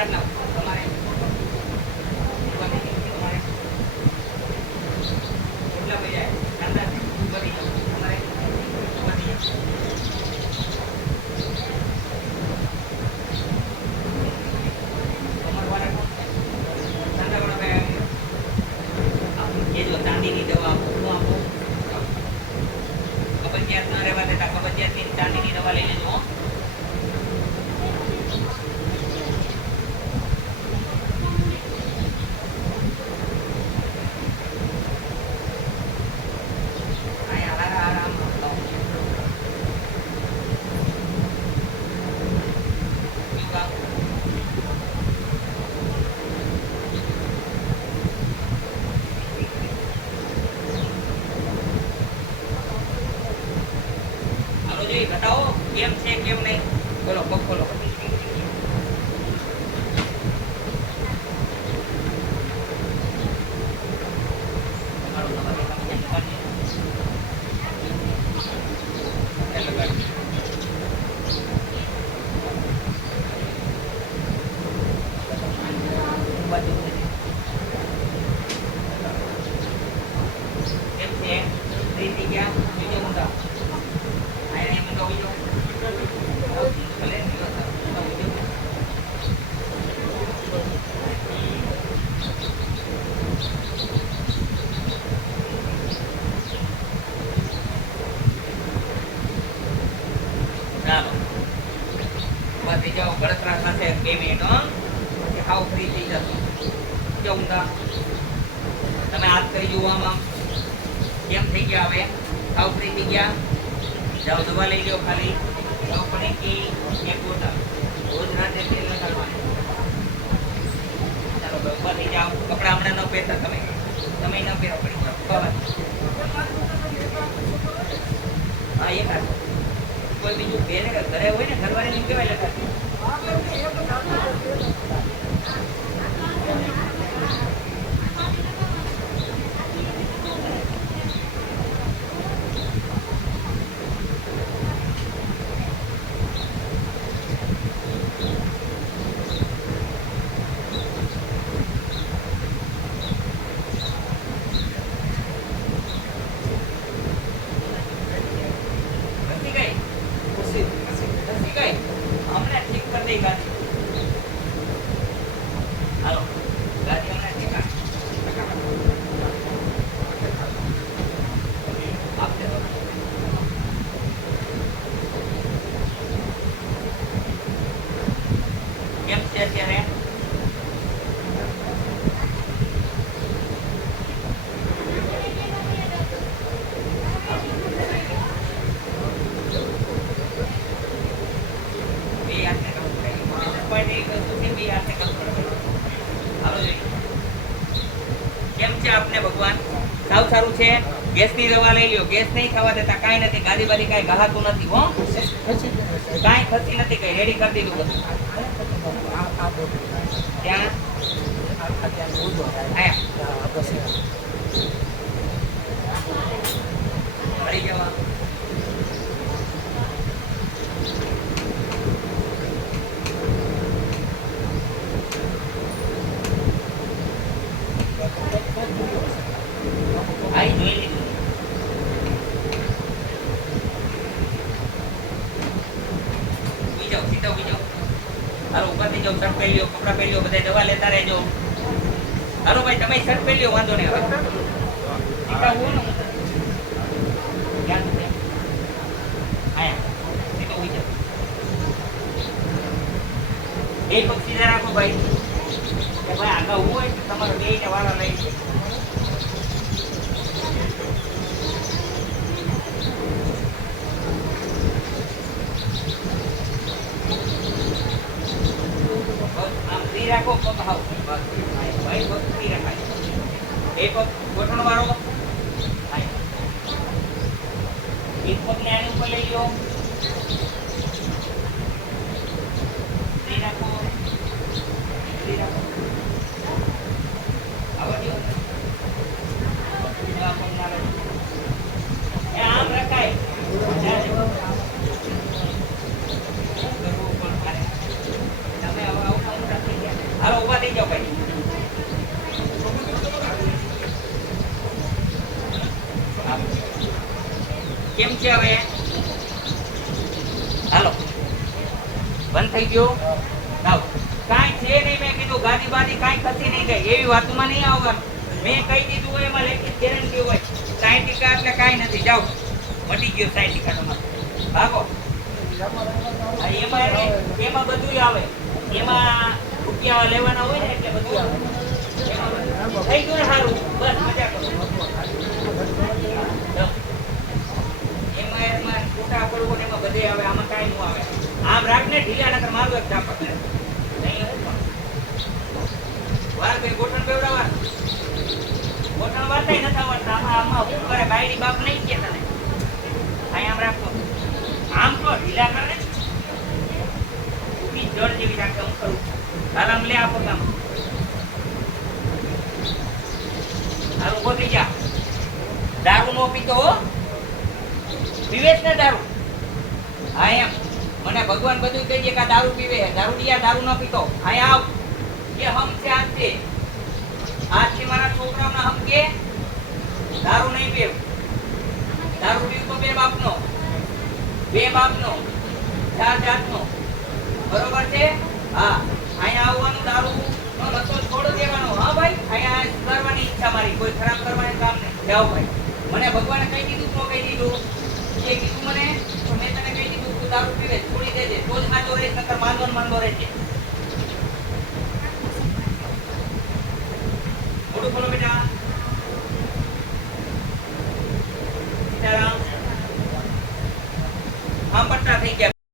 કાઢ નાખો તમારે કેટલા પૈસા કાંદા બધી તમારે ચાંદીની દવા આપો હું આપો કબજિયાત ન રહેવા દેતા કબજિયાતની ચાંદીની દવા લઈ લેજો बताओ केम से केम नहीं बोलो पग खोलो जाओ बड़तरा साथे 2 मिनिट પછી હાવ ફ્રી થઈ જશો કેવું તા તમે હાથ કરી જુઓ આમાં કેમ થઈ ગયા હવે હાવ ફ્રી થઈ ગયા જાઓ દવા લઈ લો ખાલી આપણે કે એક બોટલ રોજ રાતે તેલ લગાડવાનું ચાલો બરાબર થઈ જાઓ કપડા હમણાં ન પહેરતા તમે ન પહેરો પડી જાઓ બરાબર હા એક હાથ કોઈ બીજું પહેરે ઘરે હોય ને ઘરવાળી ને કેવાય લખાતી आपने भगवान साव सारू छे गैस ની દવા લઈ લ્યો ગેસ નહીં થવા દેતા કાઈ નથી ગાડી બાડી કાઈ ગહાતું નથી હો કાઈ ખસી નથી કઈ રેડી કરી દીધું બધું ત્યાં આયા ભરી જવા आई જોઈ લીધું બીજો હાલો ઉપર થી જાઓ શર્ટ પહેરી લો કપડા પહેરી લો બધા દવા લેતા રહેજો હાલો ભાઈ તમે શર્ટ પહેરી લો વાંધો નહીં હવે સીધા હું ને ધ્યાન દે આયા સીધો ઉઈ જાઓ એક પગ સીધા રાખો ભાઈ કે ભાઈ આગળ હોય તમારો બેયને વાળા લઈ છે રાખો પગ હાવ ભાઈ પગ ફ્રી રખાય એક પગ ગોઠણ વાળો એક પગને આની ઉપર લઈ લો ફ્રી રાખો આવડ્યો આમ રખાય તમે હવે આવું રાખી ગયા થઈ ગયો જાઓ કાંઈ છે નહીં મેં કીધું ગાડી બાડી કાંઈ ખસી નહીં જાય એવી વાતોમાં નહીં આવવાનું મેં કહી દીધું હોય એમાં લેખિત ગેરંટી હોય 60% એટલે કાંઈ નથી જાઓ મટી ગયો 60% તમારે ભાગો એમાં બધું આવે એમાં રૂપિયા લેવાના હોય ને એટલે બધું આવે થઈ ગયું ને સારું બસ મજા કરો એમાં ખોટા પડવો ને એમાં બધે આવે આમાં કાંઈ ન આવે આમ રાખને ઢીલા નકર મારું એક ઝાપટ નહીં વાર બે ગોઠણ બેવડાવવા ગોઠણ વાતાય નથી આવડતા આમાં હું કરે બાયડી બાપ નહીં કે તને અહીં આમ રાખો આમ તો ઢીલા કરે જળ જેવી રાખે હું કરું આરામ લે આપો કામ હાલ ઉભો થઈ જા દારૂ નો પીતો હો પીવેશ ને દારૂ હા એમ મને ભગવાન બધું કહી દે કે દારૂ પીવે દારૂ દિયા દારૂ ન પીતો અહીંયા આવ ये हम से આજથી મારા છોકરાઓને હમ કે દારૂ નહીં પીવ દારૂ પીવ તો બે બાપનો ચાર જાતનો બરોબર છે હા અહીંયા આવવાનું દારૂ નો લતો છોડી દેવાનો હા ભાઈ અહીંયા સુધારવાની ઈચ્છા મારી કોઈ ખરાબ કરવાનું કામ નહીં જાઓ ભાઈ મને ભગવાને કહી દીધું તો કહી દીધું એ કીધું મને તો મેં તને કહી દીધું તું દારૂ પીવે છોડી દેજે તો જ સાચો રહેશ નકર માંદો રહેજે મોટું બોલો બેટા સીતારામ આમ પટ્ટા થઈ ગયા